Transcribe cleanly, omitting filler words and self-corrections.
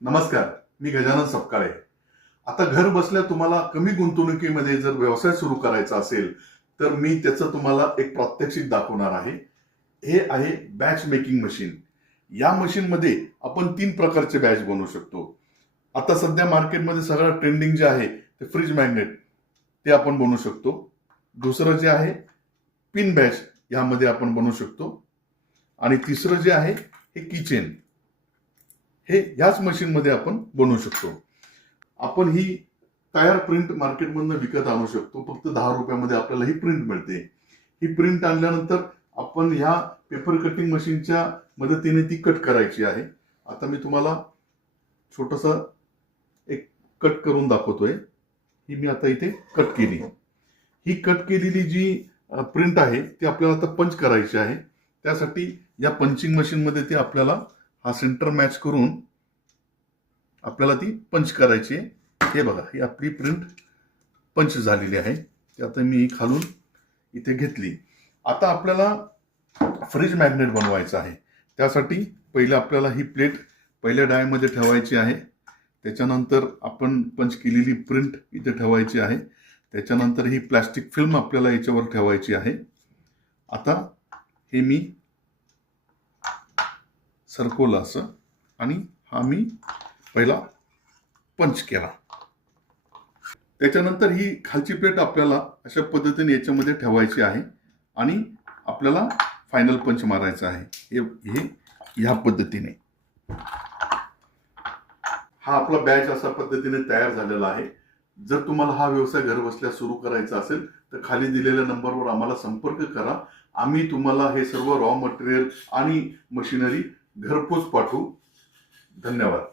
नमस्कार, मी गजानन सपकाळे. आता घर बसल्या तुम्हाला कमी गुंतवणुकीमध्ये जर व्यवसाय सुरू करायचा असेल तर मी त्याचं तुम्हाला एक प्रात्यक्षिक दाखवणार आहे. हे आहे बॅच मेकिंग मशीन. या मशीनमध्ये आपण 3 प्रकारचे बॅच बनवू शकतो. आता सध्या मार्केटमध्ये सगळं ट्रेंडिंग जे आहे ते फ्रीज मॅग्नेट ते आपण बनवू शकतो. दुसरं जे आहे पिन बॅच यामध्ये आपण बनवू शकतो. आणि तिसरं जे आहे हे किचन हे ह्याच मशीनमध्ये आपण बनवू शकतो. आपण ही तयार प्रिंट मार्केटमधून विकत आणू शकतो. फक्त 10 रुपयामध्ये आपल्याला ही प्रिंट मिळते. ही प्रिंट आणल्यानंतर आपण ह्या पेपर कटिंग मशीनच्या मदतीने ती कट करायची आहे. आता मी तुम्हाला छोटंसं एक कट करून दाखवतोय. ही मी आता इथे कट केली. ही कट केलेली जी प्रिंट आहे ती आपल्याला आता पंच करायची आहे. त्यासाठी या पंचिंग मशीनमध्ये ती आपल्याला हा सेंटर मॅच करून आपल्याला ती पंच करायची आहे. हे बघा, ही आपली प्रिंट पंच झालेली आहे. ती आता मी खालून इथे घेतली. आता आपल्याला फ्रीज मॅग्नेट बनवायचं आहे. त्यासाठी पहिले आपल्याला ही प्लेट पहिल्या डायमध्ये ठेवायची आहे. त्याच्यानंतर आपण पंच केलेली प्रिंट इथे ठेवायची आहे. त्याच्यानंतर ही प्लास्टिक फिल्म आपल्याला याच्यावर ठेवायची आहे. आता हे मी सरकवलं असं आणि हा मी पहिला पंच केला. त्याच्यानंतर ही खालची प्लेट आपल्याला अशा पद्धतीने याच्यामध्ये ठेवायची आहे आणि आपल्याला फायनल पंच मारायचा आहे. हे ह्या पद्धतीने हा आपला बॅच अशा पद्धतीने तयार झालेला आहे. जर तुम्हाला हा व्यवसाय घर बसल्या सुरू करायचा असेल तर खाली दिलेल्या नंबरवर आम्हाला संपर्क करा. आम्ही तुम्हाला हे सर्व रॉ मटेरियल आणि मशिनरी घरपोच पाठवू. धन्यवाद.